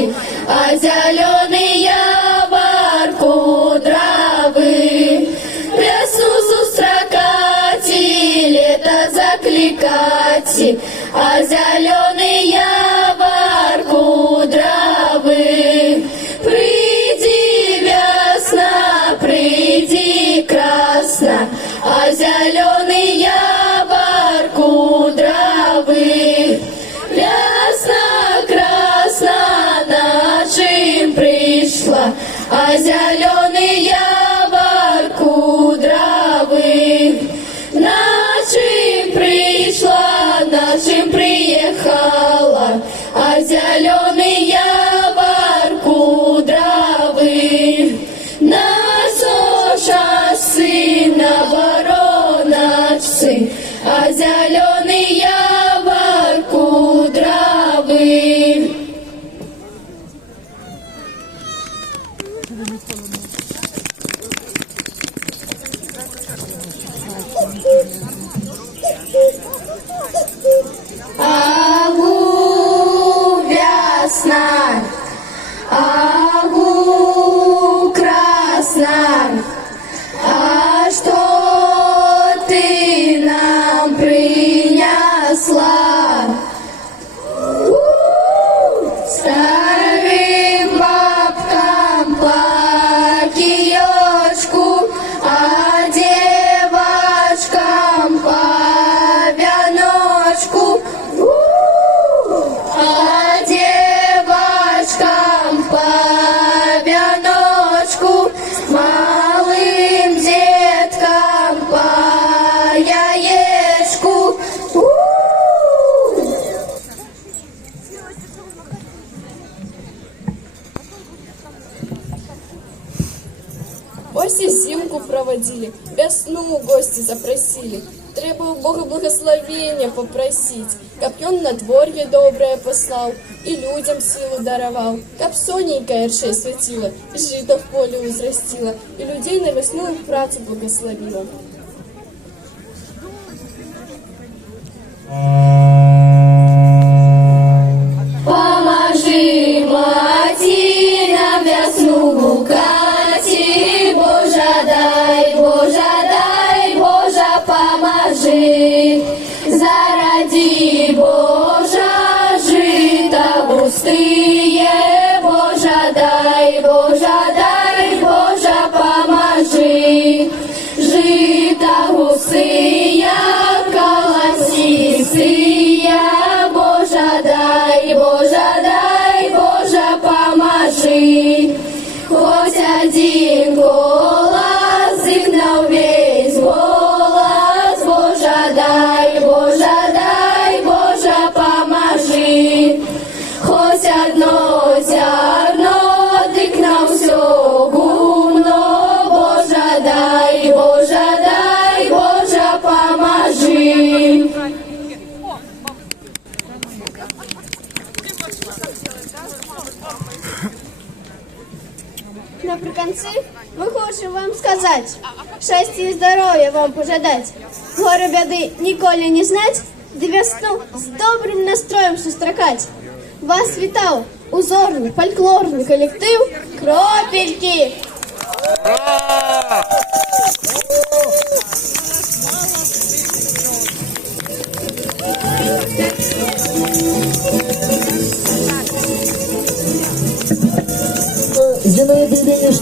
каті, а зелений явор кудравий. Весну зустракати, лето закликати, а зеленый явор кудравый. Приди, весна, приди, красна, а зеленый явор кудравый. Весна, красна, нашим пришла, а зеленый явор кудравый. Нашим пришла, нашим приехала, а зеленый явор кудравый. Наша сына вороночцы, а зеленый явор кудравый. Агу, весна, агу, красна, а что ты нам принесла? Старым бабкам по киёчку, а девочкам по веночку. А девочкам по веночку, малым деткам по яєчку. Ось и зимку проводили, весну гости запросили. Требую Бога благословения попросить, каб он надворье доброе послал и людям силу даровал, каб соненька ярче светила, и жито в поле узрастила, и людей на весну працу благословила. Поможи, мати, нам весну гукати, Божа дай, Божа поможи. Заради Божа жита густые, Божа дай, Божа поможи. Жита густые, колосистые, Божа дай, Божа поможи. Хоть один голос зигнал весь голос, Божа дай, Божа поможи. Хоть одно зерно дикнал все гумно, Божа дай, Божа поможи. Наприкінці ми хочемо вам сказати, щастя і здоров'я вам пожадать, горя беды ніколи не знать, да весну з добрим настроєм зустракать. Вас вітав узорний фольклорний колектив «Кропельки». Зинаида Ильинична.